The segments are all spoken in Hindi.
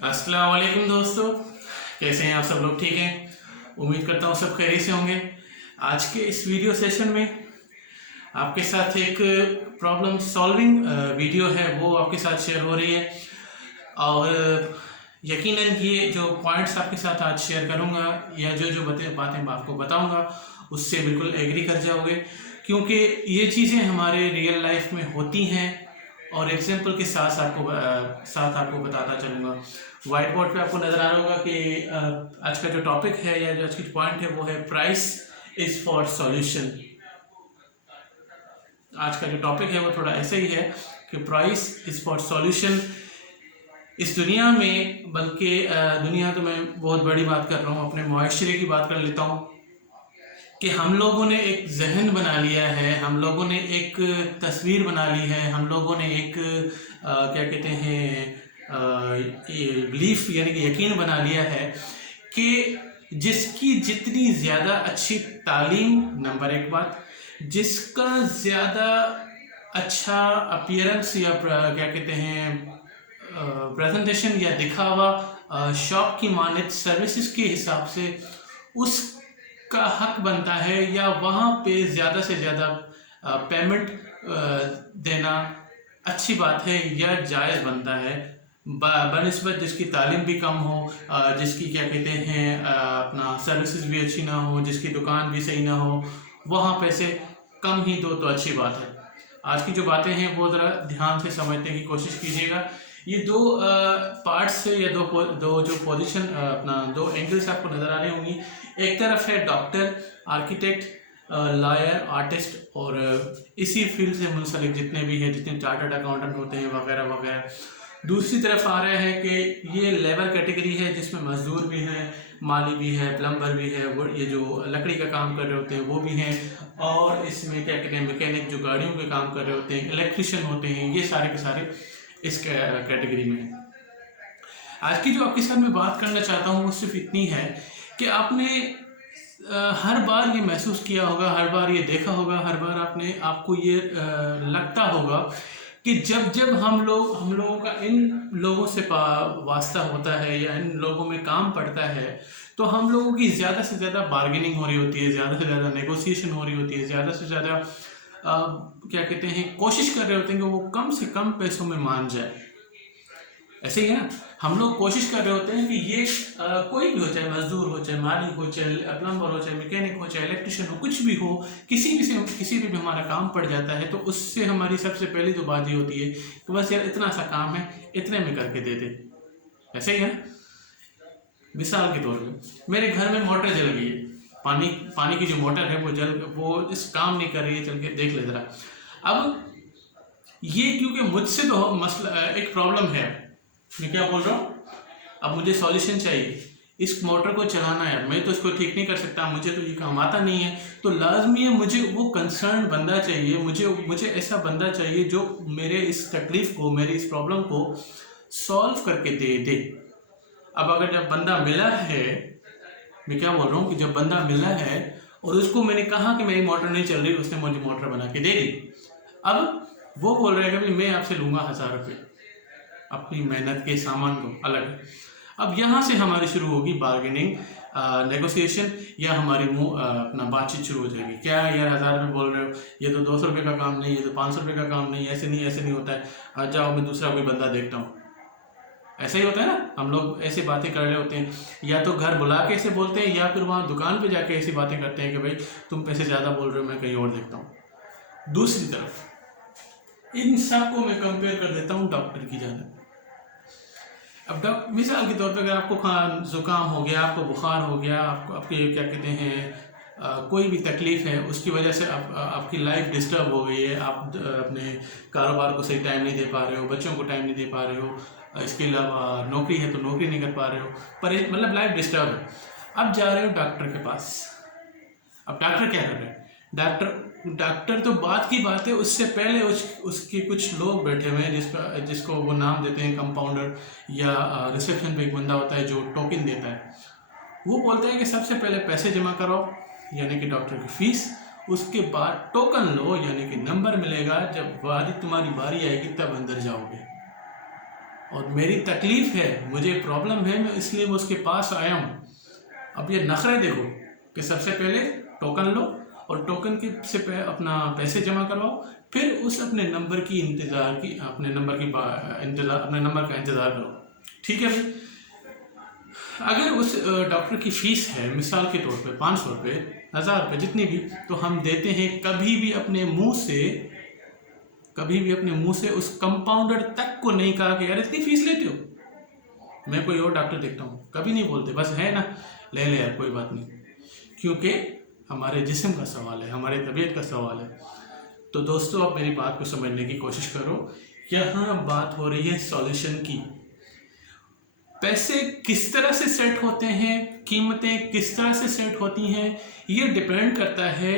अस्सलाम वालेकुम दोस्तों, कैसे हैं आप सब लोग? ठीक हैं, उम्मीद करता हूँ सब खैरियत से होंगे। आज के इस वीडियो सेशन में आपके साथ एक प्रॉब्लम सॉल्विंग वीडियो है, वो आपके साथ शेयर हो रही है। और यकीनन ये जो पॉइंट्स आपके साथ आज शेयर करूँगा या जो बातें आपको बताऊँगा उससे बिल्कुल एग्री कर जाओगे, क्योंकि ये चीज़ें हमारे रियल लाइफ में होती हैं। और एग्जाम्पल के साथ आपको बताता चलूँगा। व्हाइट बोर्ड पे आपको नज़र आ रहा होगा कि आज का जो टॉपिक है या जो आज की पॉइंट है वो है प्राइस इज़ फॉर सॉल्यूशन। आज का जो टॉपिक है वो थोड़ा ऐसा ही है कि प्राइस इज़ फॉर सॉल्यूशन। इस दुनिया में, बल्कि दुनिया तो मैं बहुत बड़ी बात कर रहा हूँ, अपने मुआशरे की बात कर लेता हूँ कि हम लोगों ने एक जहन बना लिया है, हम लोगों ने एक तस्वीर बना ली है, हम लोगों ने एक क्या कहते हैं बिलीफ यानी कि यकीन बना लिया है कि जिसकी जितनी ज़्यादा अच्छी तालीम, नंबर एक बात, जिसका ज़्यादा अच्छा अपीयरेंस या क्या कहते हैं प्रेजेंटेशन या दिखावा शॉप की मानद सर्विसेज के हिसाब से उसका हक बनता है, या वहाँ पे ज़्यादा से ज़्यादा पेमेंट देना अच्छी बात है या जायज़ बनता है, बनिस्बत जिसकी तालीम भी कम हो, जिसकी क्या कहते हैं अपना सर्विसेज भी अच्छी ना हो, जिसकी दुकान भी सही ना हो, वहाँ पैसे कम ही दो तो अच्छी बात है। आज की जो बातें हैं वो ज़रा ध्यान से समझने की कोशिश कीजिएगा। ये दो पार्ट्स से या दो जो पोजीशन अपना दो एंगल्स आपको नज़र आ रही होंगी। एक तरफ है डॉक्टर, आर्किटेक्ट, लॉयर, आर्टिस्ट और इसी फील्ड से मुंसलिक जितने भी हैं, जितने चार्टर्ड अकाउंटेंट होते हैं वगैरह वगैरह। दूसरी तरफ आ रहा है कि ये लेबर कैटेगरी है जिसमें मजदूर भी हैं, माली भी है, प्लम्बर भी है, वो ये जो लकड़ी का काम कर रहे होते हैं वो भी हैं, और इसमें क्या कहते हैं मैकेनिक जो गाड़ियों के काम कर रहे होते हैं, इलेक्ट्रिशियन होते हैं, ये सारे के सारे इस कैटेगरी में है। आज की जो आपके साथ मैं बात करना चाहता हूँ वो सिर्फ इतनी है कि आपने हर बार ये महसूस किया होगा, हर बार ये देखा होगा, हर बार आपको ये लगता होगा कि जब हम लोगों का इन लोगों से वास्ता होता है या इन लोगों में काम पड़ता है, तो हम लोगों की ज़्यादा से ज़्यादा बार्गेनिंग हो रही होती है, ज़्यादा से ज़्यादा नेगोशिएशन हो रही होती है, ज़्यादा से ज़्यादा क्या कहते हैं कोशिश कर रहे होते हैं कि वो कम से कम पैसों में मान जाए। ऐसे ही है ना, हम लोग कोशिश कर रहे होते हैं कि ये कोई भी हो, चाहे मजदूर हो, चाहे माली हो, चाहे प्लम्बर हो, चाहे मैकेनिक हो, चाहे इलेक्ट्रिशियन हो, कुछ भी हो, किसी भी हमारा काम पड़ जाता है तो उससे हमारी सबसे पहली तो बात ये होती है कि बस यार इतना सा काम है, इतने में करके दे दे। ऐसे ही है। मिसाल के तौर पर मेरे घर में मोटर जल गई है, पानी की जो मोटर है वो इस काम नहीं कर रही है, चल के देख ले जरा। अब ये क्योंकि मुझसे तो मसला एक प्रॉब्लम है, मैं क्या बोल रहा हूँ, अब मुझे सॉल्यूशन चाहिए, इस मोटर को चलाना है, मैं तो इसको ठीक नहीं कर सकता, मुझे तो ये काम आता नहीं है, तो लाजमी है मुझे वो कंसर्न बंदा चाहिए, मुझे ऐसा बंदा चाहिए जो मेरे इस तकलीफ को, मेरी इस प्रॉब्लम को सॉल्व करके दे। अब अगर जब बंदा मिला है, मैं क्या बोल रहा हूँ कि जब बंदा मिला है और उसको मैंने कहा कि मेरी मोटर नहीं चल रही, उसने मुझे मोटर बना के दे दी, अब वो बोल रहा है कि मैं आपसे लूँगा 1000 रुपये अपनी मेहनत के सामान को अलग। अब यहाँ से हमारी शुरू होगी बार्गेनिंग, नेगोशिएशन, या हमारी अपना बातचीत शुरू हो जाएगी। क्या यार 1000 रुपये बोल रहे हो, ये तो 200 रुपये का काम नहीं, ये तो 500 रुपये का काम नहीं, ऐसे नहीं होता है, जाओ मैं दूसरा कोई बंदा देखता हूँ। ऐसा ही होता है ना, हम लोग ऐसी बातें कर रहे होते हैं, या तो घर बुला के ऐसे बोलते हैं, या फिर वहाँ दुकान पे जाके ऐसी बातें करते हैं कि भाई तुम पैसे ज़्यादा बोल रहे हो, मैं कहीं और देखता हूँ। दूसरी तरफ इन सब को मैं कंपेयर कर देता हूँ डॉक्टर की जानब। अब मिसाल के तौर पे अगर आपको ज़ुकाम हो गया, आपको बुखार हो गया, आपके क्या कहते हैं कोई भी तकलीफ़ है, उसकी वजह से आपकी लाइफ डिस्टर्ब हो गई है, आप अपने कारोबार को सही टाइम नहीं दे पा रहे हो, बच्चों को टाइम नहीं दे पा रहे हो, इसके अलावा नौकरी है तो नौकरी नहीं कर पा रहे हो, पर मतलब लाइफ डिस्टर्ब है। अब जा रहे हो डॉक्टर के पास। अब डॉक्टर क्या कर रहे हैं, डॉक्टर तो बात की बात है, उससे पहले उसके कुछ लोग बैठे हुए हैं जिसको वो नाम देते हैं कंपाउंडर, या रिसेप्शन पे एक बंदा होता है जो टोकन देता है। वो बोलते हैं कि सबसे पहले पैसे जमा कराओ, यानी कि डॉक्टर की फीस, उसके बाद टोकन लो, यानी कि नंबर मिलेगा, जब तुम्हारी बारी आएगी तब अंदर जाओगे। और मेरी तकलीफ़ है, मुझे प्रॉब्लम है, मैं इसलिए मैं उसके पास आया हूँ। अब ये नखरे देखो कि सबसे पहले टोकन लो और टोकन के अपना पैसे जमा करवाओ, फिर उस अपने नंबर की अपने नंबर का इंतज़ार करो। ठीक है भाई। अगर उस डॉक्टर की फ़ीस है मिसाल के तौर पे 500 रुपये, 1000 रुपये, जितनी भी, तो हम देते हैं। कभी भी अपने मुंह से उस कंपाउंडर तक को नहीं कहा कि यार इतनी फ़ीस लेते हो, मैं कोई और डॉक्टर देखता हूँ, कभी नहीं बोलते। बस है ना, ले ले यार कोई बात नहीं, क्योंकि हमारे जिस्म का सवाल है, हमारे तबीयत का सवाल है। तो दोस्तों, आप मेरी बात को समझने की कोशिश करो। यहाँ बात हो रही है सॉल्यूशन की। पैसे किस तरह से सेट होते हैं, कीमतें किस तरह से सेट होती हैं, ये डिपेंड करता है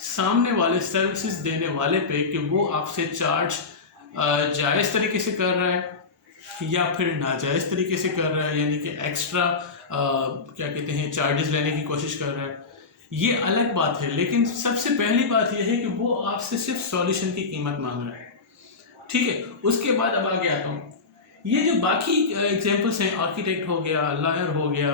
सामने वाले सर्विसेज देने वाले पे कि वो आपसे चार्ज जायज़ तरीके से कर रहा है या फिर नाजायज़ तरीके से कर रहा है, यानी कि एक्स्ट्रा क्या कहते हैं चार्जेस लेने की कोशिश कर रहा है। ये अलग बात है, लेकिन सबसे पहली बात यह है कि वो आपसे सिर्फ सॉल्यूशन की कीमत मांग रहा है। ठीक है, उसके बाद अब आगे आता हूँ। ये जो बाकी एग्जांपल्स हैं, आर्किटेक्ट हो गया, लॉयर हो गया,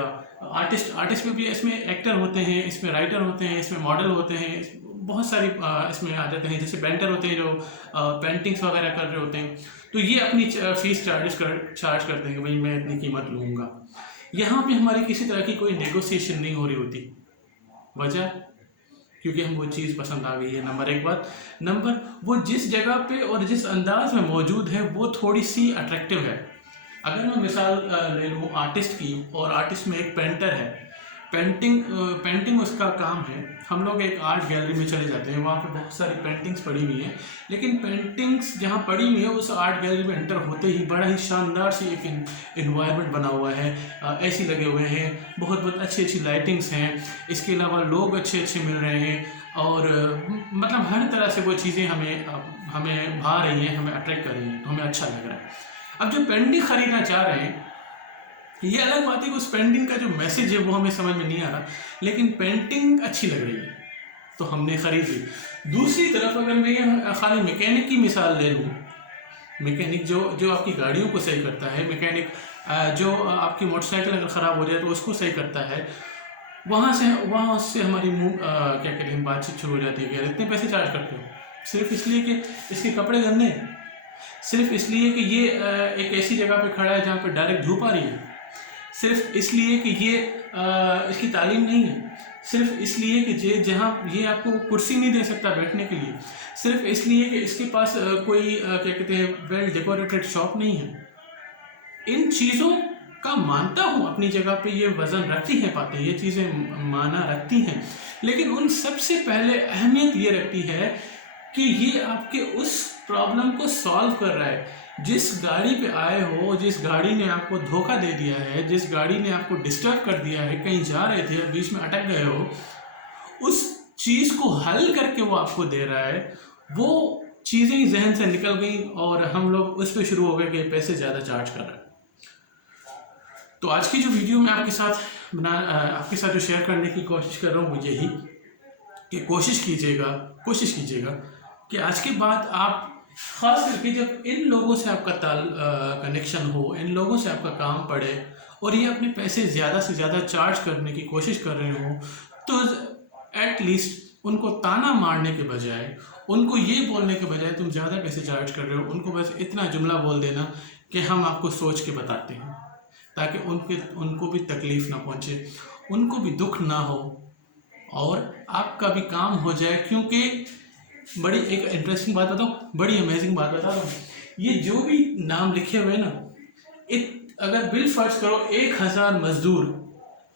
आर्टिस्ट में भी इसमें एक्टर होते हैं, इसमें राइटर होते हैं, इसमें मॉडल होते हैं, बहुत सारी इसमें आ जाते हैं। जैसे पेंटर होते हैं जो पेंटिंग्स वगैरह कर रहे होते हैं, तो ये अपनी फीस चार्ज करते हैं कि भाई मैं इतनी कीमत लूँगा। यहाँ पे हमारी किसी तरह की कोई नेगोशिएशन नहीं हो रही होती। वजह, क्योंकि हम वो चीज़ पसंद आ गई है, नंबर एक बात। नंबर, वो जिस जगह पे और जिस अंदाज में मौजूद है वो थोड़ी सी अट्रैक्टिव है। अगर मैं मिसाल ले लूँ आर्टिस्ट की, और आर्टिस्ट में एक पेंटर है, पेंटिंग उसका काम है। हम लोग एक आर्ट गैलरी में चले जाते हैं, वहाँ पे बहुत सारी पेंटिंग्स पड़ी हुई हैं, लेकिन पेंटिंग्स जहाँ पड़ी हुई है उस आर्ट गैलरी में एंटर होते ही बड़ा ही शानदार सी एक इन्वायरमेंट बना हुआ है, ऐसी लगे हुए हैं, बहुत अच्छी लाइटिंग्स हैं, इसके अलावा लोग अच्छे मिल रहे हैं, और मतलब हर तरह से वो चीज़ें हमें भा रही हैं, हमें अट्रैक्ट कर रही हैं, तो हमें अच्छा लग रहा है। अब जो पेंटिंग खरीदना चाह रहे हैं, ये अलग बात है कि उस पेंटिंग का जो मैसेज है वो हमें समझ में नहीं आ रहा, लेकिन पेंटिंग अच्छी लग रही है तो हमने खरीद ली। दूसरी तरफ अगर मैं खाली मैकेनिक की मिसाल ले लूँ, मैकेनिक जो आपकी गाड़ियों को सही करता है, मैकेनिक जो आपकी मोटरसाइकिल अगर ख़राब हो जाए तो उसको सही करता है, वहाँ से हमारी क्या कहते हैं बातचीत शुरू हो जाती है कि यार इतने पैसे चार्ज करते हो सिर्फ इसलिए कि इसके कपड़े गंदे हैं, सिर्फ इसलिए कि ये एक ऐसी जगह पे खड़ा है जहाँ पे डायरेक्ट धूप आ रही है, सिर्फ इसलिए कि ये इसकी तालीम नहीं है, सिर्फ इसलिए कि जहाँ ये आपको कुर्सी नहीं दे सकता बैठने के लिए, सिर्फ इसलिए कि इसके पास कोई क्या कहते हैं वेल डेकोरेटेड शॉप नहीं है। इन चीज़ों का मानता हूँ अपनी जगह पे ये वज़न रखती हैं, बातें ये चीज़ें माना रखती हैं, लेकिन उन सबसे पहले अहमियत ये रखती है कि ये आपके उस प्रॉब्लम को सॉल्व कर रहा है। जिस गाड़ी पे आए हो, जिस गाड़ी ने आपको धोखा दे दिया है, जिस गाड़ी ने आपको डिस्टर्ब कर दिया है, कहीं जा रहे थे और बीच में अटक गए हो, उस चीज़ को हल करके वो आपको दे रहा है। वो चीज़ें ही जहन से निकल गई और हम लोग उस पर शुरू हो गए कि पैसे ज़्यादा चार्ज कर रहे हैं। तो आज की जो वीडियो मैं आपके साथ जो शेयर करने की कोशिश कर रहा हूँ वो यही कि कोशिश कीजिएगा कि आज के बाद आप ख़ास करके जब इन लोगों से आपका कनेक्शन हो, इन लोगों से आपका काम पड़े और ये अपने पैसे ज़्यादा से ज़्यादा चार्ज करने की कोशिश कर रहे हो, तो एटलीस्ट उनको ताना मारने के बजाय, उनको ये बोलने के बजाय तुम ज़्यादा पैसे चार्ज कर रहे हो, उनको बस इतना जुमला बोल देना कि हम आपको सोच के बताते हैं, ताकि उनको भी तकलीफ़ ना पहुँचे, उनको भी दुख ना हो और आपका भी काम हो जाए। क्योंकि बड़ी एक इंटरेस्टिंग बात बताऊँ, बड़ी अमेजिंग बात बता रहा हूँ, ये जो भी नाम लिखे हुए ना, अगर बिल फर्ज करो 1000 मजदूर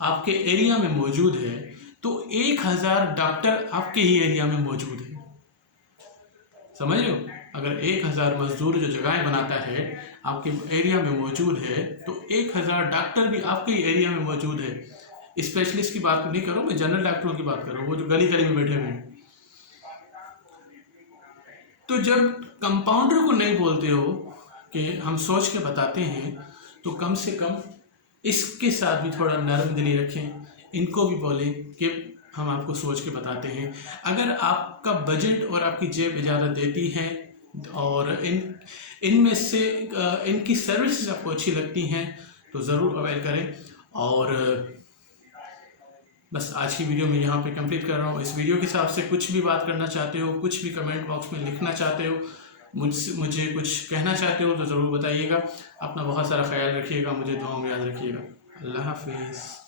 आपके एरिया में मौजूद है तो 1000 डॉक्टर आपके ही एरिया में मौजूद है। समझ रहे हो? अगर 1000 मजदूर जो जगहें बनाता है आपके एरिया में मौजूद है तो 1000 डॉक्टर भी आपके ही एरिया में मौजूद है। स्पेशलिस्ट की बात नहीं करो, मैं जनरल डॉक्टरों की बात कर रहा हूँ, वो जो गली गली में बैठे हुए हैं। तो जब कंपाउंडर को नहीं बोलते हो कि हम सोच के बताते हैं, तो कम से कम इसके साथ भी थोड़ा नरम दिली रखें, इनको भी बोलें कि हम आपको सोच के बताते हैं। अगर आपका बजट और आपकी जेब इजाज़त देती है, और इनमें से इनकी सर्विसेज आपको अच्छी लगती हैं तो ज़रूर अवेल करें। और बस आज की वीडियो में यहाँ पे कंप्लीट कर रहा हूँ। इस वीडियो के हिसाब से कुछ भी बात करना चाहते हो, कुछ भी कमेंट बॉक्स में लिखना चाहते हो, मुझे कुछ कहना चाहते हो तो ज़रूर बताइएगा। अपना बहुत सारा ख्याल रखिएगा, मुझे दुआओं में याद रखिएगा। अल्लाह हाफिज़।